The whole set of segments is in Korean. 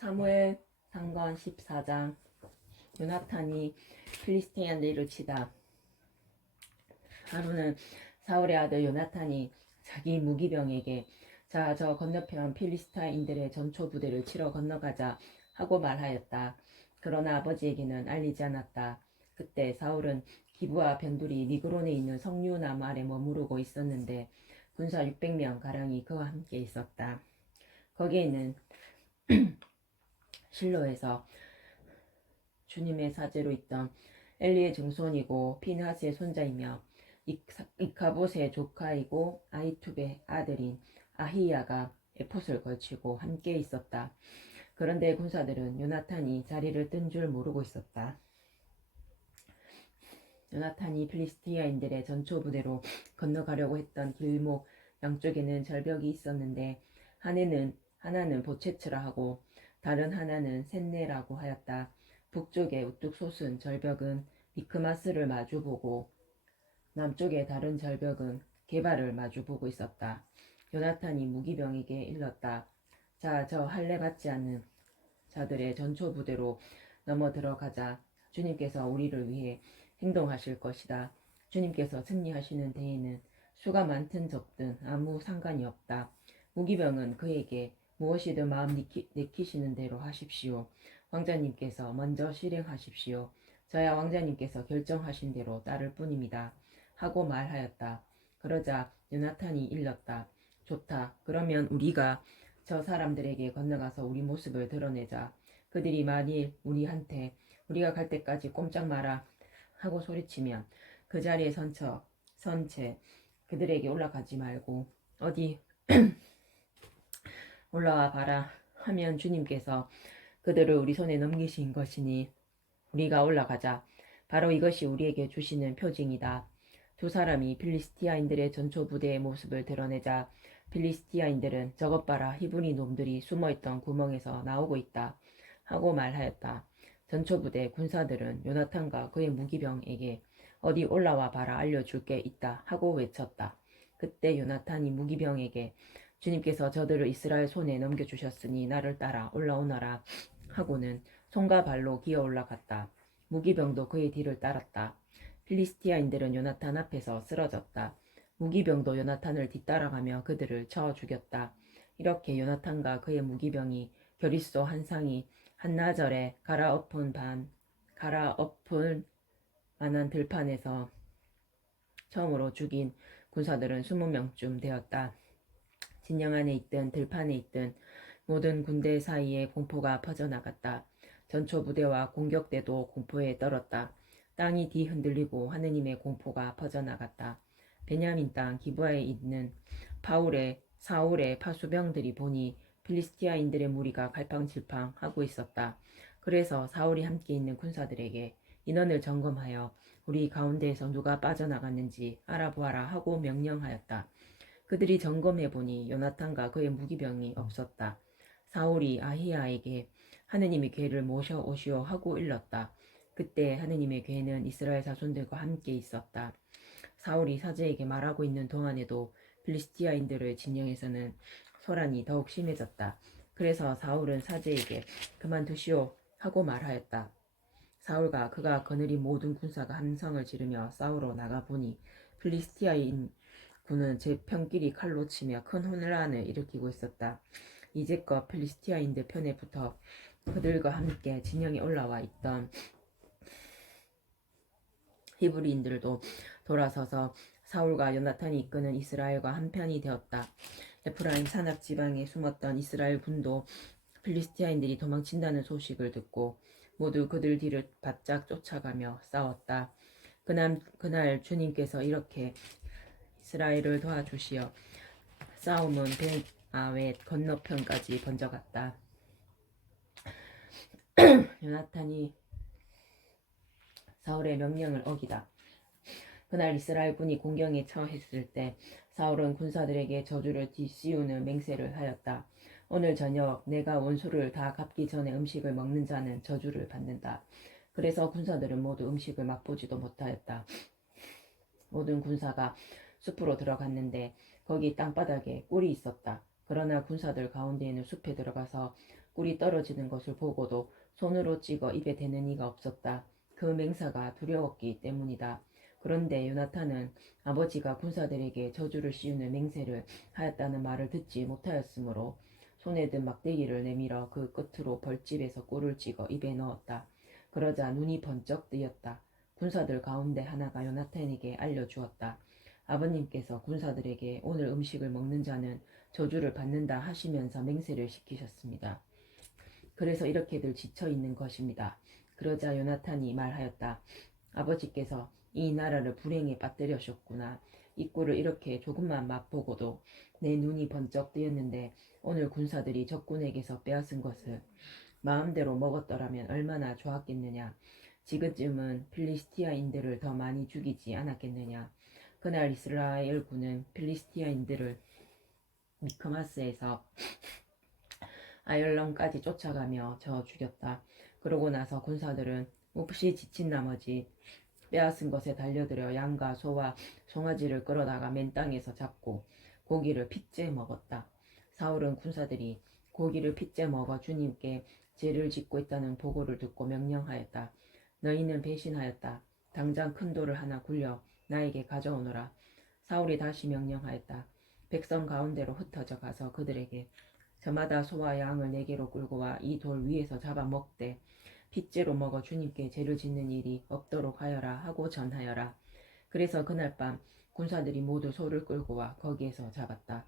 사무엘 상권 14장. 요나탄이 필리스티인들을 치다. 하루는 사울의 아들 요나탄이 자기 무기병에게 자, 저 건너편 필리스타인들의 전초 부대를 치러 건너가자 하고 말하였다. 그러나 아버지에게는 알리지 않았다. 그때 사울은 기브와 변두리 미그론에 있는 석류나무 아래 머무르고 있었는데 군사 600명 가량이 그와 함께 있었다. 거기에는 실로에서 주님의 사제로 있던 엘리의 증손이고 피느하스의 손자이며 이카봇의 조카이고 아히투베의 아들인 아히야가 에봇을 걸치고 함께 있었다. 그런데 군사들은 요나탄이 자리를 뜬 줄 모르고 있었다. 요나탄이 필리스티아인들의 전초 부대로 건너가려고 했던 길목 양쪽에는 절벽이 있었는데 하나는 보체츠라 하고 다른 하나는 셋네라고 하였다. 북쪽에 우뚝 솟은 절벽은 미크마스를 마주보고 남쪽의 다른 절벽은 게바를 마주보고 있었다. 요나탄이 무기병에게 일렀다. 자, 저 할례 받지 않는 자들의 전초 부대로 넘어 들어가자. 주님께서 우리를 위해 행동하실 것이다. 주님께서 승리하시는 데에는 수가 많든 적든 아무 상관이 없다. 무기병은 그에게 무엇이든 마음 내키시는 대로 하십시오. 왕자님께서 먼저 실행하십시오. 저야 왕자님께서 결정하신 대로 따를 뿐입니다. 하고 말하였다. 그러자 요나탄이 일렀다. 좋다. 그러면 우리가 저 사람들에게 건너가서 우리 모습을 드러내자. 그들이 만일 우리한테 우리가 갈 때까지 꼼짝 마라 하고 소리치면 그 자리에 선채 그들에게 올라가지 말고 어디 올라와 봐라 하면 주님께서 그들을 우리 손에 넘기신 것이니 우리가 올라가자. 바로 이것이 우리에게 주시는 표징이다. 두 사람이 필리스티아인들의 전초 부대의 모습을 드러내자 필리스티아인들은 저것 봐라 히브리 놈들이 숨어있던 구멍에서 나오고 있다 하고 말하였다. 전초 부대 군사들은 요나탄과 그의 무기병에게 어디 올라와 봐라 알려줄 게 있다 하고 외쳤다. 그때 요나탄이 무기병에게 주님께서 저들을 이스라엘 손에 넘겨주셨으니 나를 따라 올라오너라 하고는 손과 발로 기어 올라갔다. 무기병도 그의 뒤를 따랐다. 필리스티아인들은 요나탄 앞에서 쓰러졌다. 무기병도 요나탄을 뒤따라가며 그들을 쳐 죽였다. 이렇게 요나탄과 그의 무기병이 겨릿소 한 상이 한나절에 갈아엎을 만한 들판에서 처음으로 죽인 군사들은 20명쯤 되었다. 진영 안에 있든 들판에 있든 모든 군대 사이에 공포가 퍼져나갔다. 전초 부대와 공격대도 공포에 떨었다. 땅이 뒤흔들리고 하느님의 공포가 퍼져나갔다. 베냐민 땅 기브아에 있는 사울의 파수병들이 보니 필리스티아인들의 무리가 갈팡질팡 하고 있었다. 그래서 사울이 함께 있는 군사들에게 인원을 점검하여 우리 가운데에서 누가 빠져나갔는지 알아보아라 하고 명령하였다. 그들이 점검해보니 요나탄과 그의 무기병이 없었다. 사울이 아히야에게 하느님의 괴를 모셔오시오 하고 일렀다. 그때 하느님의 괴는 이스라엘 자손들과 함께 있었다. 사울이 사제에게 말하고 있는 동안에도 필리스티아인들의 진영에서는 소란이 더욱 심해졌다. 그래서 사울은 사제에게 그만두시오 하고 말하였다. 사울과 그가 거느린 모든 군사가 함성을 지르며 싸우러 나가보니 필리스티아인 군은 제 편끼리 칼로 치며 큰 혼란을 일으키고 있었다. 이제껏 필리스티아인들 편에 붙어 그들과 함께 진영에 올라와 있던 히브리인들도 돌아서서 사울과 요나탄이 이끄는 이스라엘과 한편이 되었다. 에프라임 산악 지방에 숨었던 이스라엘 군도 필리스티아인들이 도망친다는 소식을 듣고 모두 그들 뒤를 바짝 쫓아가며 싸웠다. 그날 주님께서 이렇게 이스라엘을 도와주시어 싸움은 벤아웻 건너편까지 번져갔다. 요나탄이 사울의 명령을 어기다. 그날 이스라엘 군이 공경에 처했을 때 사울은 군사들에게 저주를 씌우는 맹세를 하였다. 오늘 저녁 내가 원수를 다 갚기 전에 음식을 먹는 자는 저주를 받는다. 그래서 군사들은 모두 음식을 맛보지도 못하였다. 모든 군사가 숲으로 들어갔는데 거기 땅바닥에 꿀이 있었다. 그러나 군사들 가운데에는 숲에 들어가서 꿀이 떨어지는 것을 보고도 손으로 찍어 입에 대는 이가 없었다. 그 맹사가 두려웠기 때문이다. 그런데 요나탄은 아버지가 군사들에게 저주를 씌우는 맹세를 하였다는 말을 듣지 못하였으므로 손에 든 막대기를 내밀어 그 끝으로 벌집에서 꿀을 찍어 입에 넣었다. 그러자 눈이 번쩍 뜨였다. 군사들 가운데 하나가 요나탄에게 알려주었다. 아버님께서 군사들에게 오늘 음식을 먹는 자는 저주를 받는다 하시면서 맹세를 시키셨습니다. 그래서 이렇게들 지쳐있는 것입니다. 그러자 요나탄이 말하였다. 아버지께서 이 나라를 불행에 빠뜨려셨구나. 이 꼴을 이렇게 조금만 맛보고도 내 눈이 번쩍 뜨였는데 오늘 군사들이 적군에게서 빼앗은 것을 마음대로 먹었더라면 얼마나 좋았겠느냐. 지금쯤은 필리스티아인들을 더 많이 죽이지 않았겠느냐. 그날 이스라엘군은 필리스티아인들을 미크마스에서 아열론까지 쫓아가며 저 죽였다. 그러고 나서 군사들은 몹시 지친 나머지 빼앗은 것에 달려들어 양과 소와 송아지를 끌어다가 맨 땅에서 잡고 고기를 핏째 먹었다. 사울은 군사들이 고기를 핏째 먹어 주님께 죄를 짓고 있다는 보고를 듣고 명령하였다. 너희는 배신하였다. 당장 큰 돌을 하나 굴려 나에게 가져오너라. 사울이 다시 명령하였다. 백성 가운데로 흩어져 가서 그들에게 저마다 소와 양을 내게로 끌고 와 이 돌 위에서 잡아먹되 핏째로 먹어 주님께 죄를 짓는 일이 없도록 하여라 하고 전하여라. 그래서 그날 밤 군사들이 모두 소를 끌고 와 거기에서 잡았다.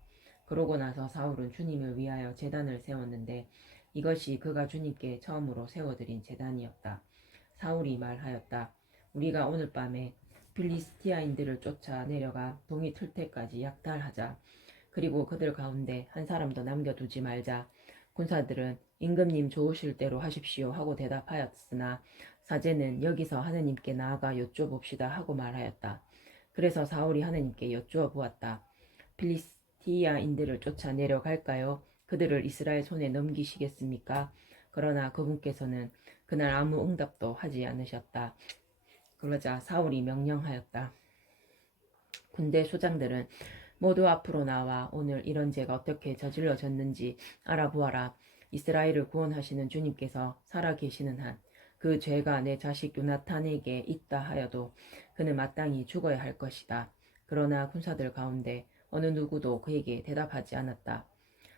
그러고 나서 사울은 주님을 위하여 제단을 세웠는데 이것이 그가 주님께 처음으로 세워드린 제단이었다. 사울이 말하였다. 우리가 오늘 밤에 필리스티아인들을 쫓아 내려가 동이 틀 때까지 약탈하자. 그리고 그들 가운데 한 사람도 남겨두지 말자. 군사들은 임금님 좋으실 대로 하십시오 하고 대답하였으나 사제는 여기서 하느님께 나아가 여쭈어봅시다 하고 말하였다. 그래서 사울이 하느님께 여쭈어 보았다. 필리스티아인들을 쫓아 내려갈까요? 그들을 이스라엘 손에 넘기시겠습니까? 그러나 그분께서는 그날 아무 응답도 하지 않으셨다. 그러자 사울이 명령하였다. 군대 소장들은 모두 앞으로 나와 오늘 이런 죄가 어떻게 저질러졌는지 알아보아라. 이스라엘을 구원하시는 주님께서 살아계시는 한 그 죄가 내 자식 요나탄에게 있다 하여도 그는 마땅히 죽어야 할 것이다. 그러나 군사들 가운데 어느 누구도 그에게 대답하지 않았다.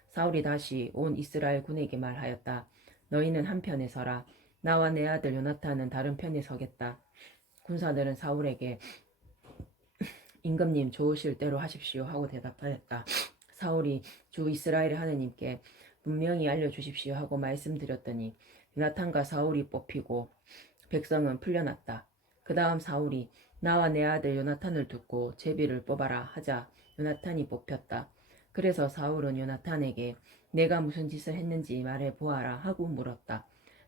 사울이 다시 온 이스라엘 군에게 말하였다. 너희는 한편에 서라. 나와 내 아들 요나탄은 다른 편에 서겠다. 군사들은 사울에게 임금님 좋으실 대로 하십시오 하고 대답하였다. 사울이 주 이스라엘의 하느님께 분명히 알려주십시오 하고 말씀드렸더니 요나탄과 사울이 뽑히고 백성은 풀려났다. 그 다음 사울이 나와 내 아들 요나탄을 두고 제비를 뽑아라 하자 요나탄이 뽑혔다. 그래서 사울은 요나탄에게 내가 무슨 짓을 했는지 말해 보아라 하고 물었다.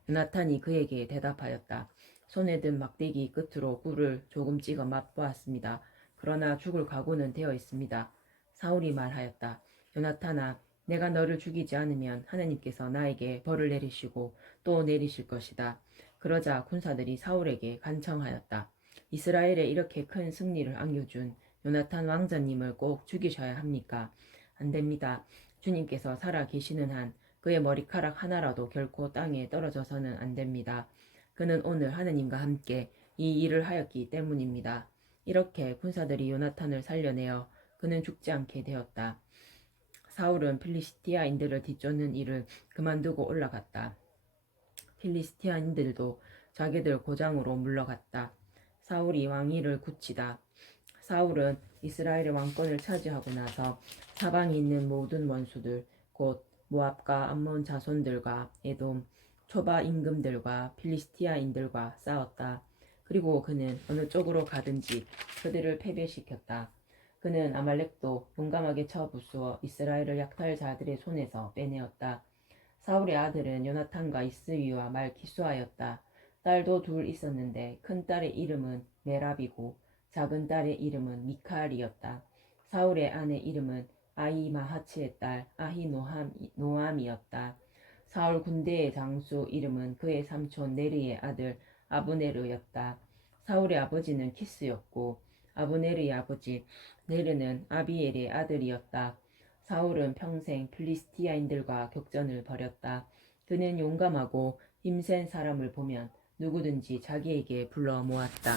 요나탄이 그에게 대답하였다. 손에 든 막대기 끝으로 꿀을 조금 찍어 맛보았습니다. 그러나 죽을 각오는 되어 있습니다. 사울이 말하였다. 요나탄아, 내가 너를 죽이지 않으면 하나님께서 나에게 벌을 내리시고 또 내리실 것이다. 그러자 군사들이 사울에게 간청하였다. 이스라엘에 이렇게 큰 승리를 안겨준 요나탄 왕자님을 꼭 죽이셔야 합니까? 안 됩니다. 주님께서 살아 계시는 한 그의 머리카락 하나라도 결코 땅에 떨어져서는 안 됩니다. 그는 오늘 하느님과 함께 이 일을 하였기 때문입니다. 이렇게 군사들이 요나탄을 살려내어 그는 죽지 않게 되었다. 사울은 필리스티아인들을 뒤쫓는 일을 그만두고 올라갔다. 필리스티아인들도 자기들 고장으로 물러갔다. 사울이 왕위를 굳히다. 사울은 이스라엘의 왕권을 차지하고 나서 사방에 있는 모든 원수들 곧 모압과 암몬 자손들과 에돔, 초바 임금들과 필리스티아인들과 싸웠다. 그리고 그는 어느 쪽으로 가든지 그들을 패배시켰다. 그는 아말렉도 용감하게 쳐 부수어 이스라엘을 약탈자들의 손에서 빼내었다. 사울의 아들은 요나탄과 이스위와 말기수하였다. 딸도 둘 있었는데 큰 딸의 이름은 메랍이고 작은 딸의 이름은 미칼이었다. 사울의 아내 이름은 아히마하츠의 딸 아히노함이었다. 사울 군대의 장수 이름은 그의 삼촌 네르의 아들 아브네르였다. 사울의 아버지는 키스였고 아브네르의 아버지 네르는 아비엘의 아들이었다. 사울은 평생 필리스티아인들과 격전을 벌였다. 그는 용감하고 힘센 사람을 보면 누구든지 자기에게 불러 모았다.